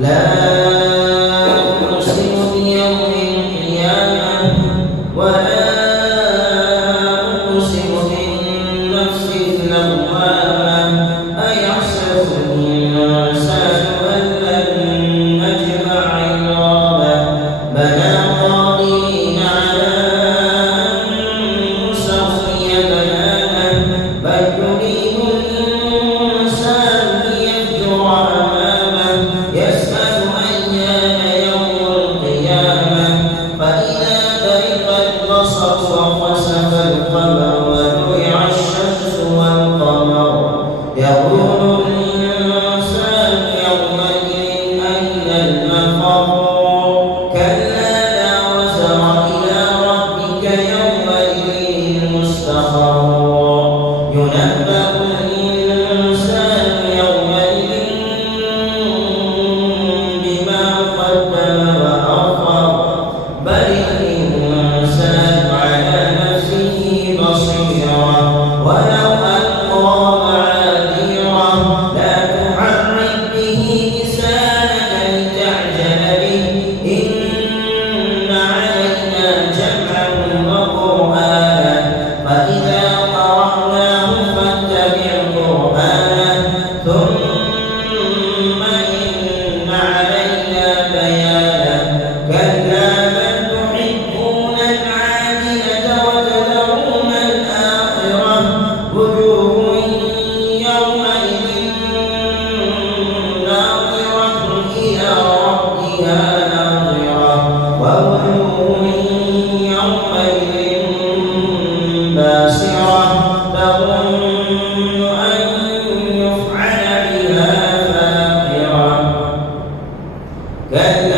لا أقسم بيوم القيامة ولا أقسم بالنفس اللوامة أيحسب الإنسان أن لن نجمع عظامه بلى قادرين على أن نسوي بنانه بل يريد الإنسان ليفجر أمامه يسأل أيان يوم القيامة فإذا برق البصر وخسف القمر وجمع الشمس والقمر يقول الإنسان يومئذ أين المفر كلا لا وزر إلى ربك يومئذ المستقر ينبأ الإنسان يومئذ بما قدم وأخر بل الإنسان على نفسه بصيرة ولو ألقى معاذيره لا تحرك به لسانك لتعجل به إن علينا جمعه وقرآنه فإذا قرأناه فاتبع قرآنه ثم إن علينا بيانه كلا بل تحبون العاجلة وتذرون الآخرة وجوه يومئذ ناظرة إلى ربها ناظرة ووجوه يومئذ باسرة تظن أن يفعل بها فاقرة كلا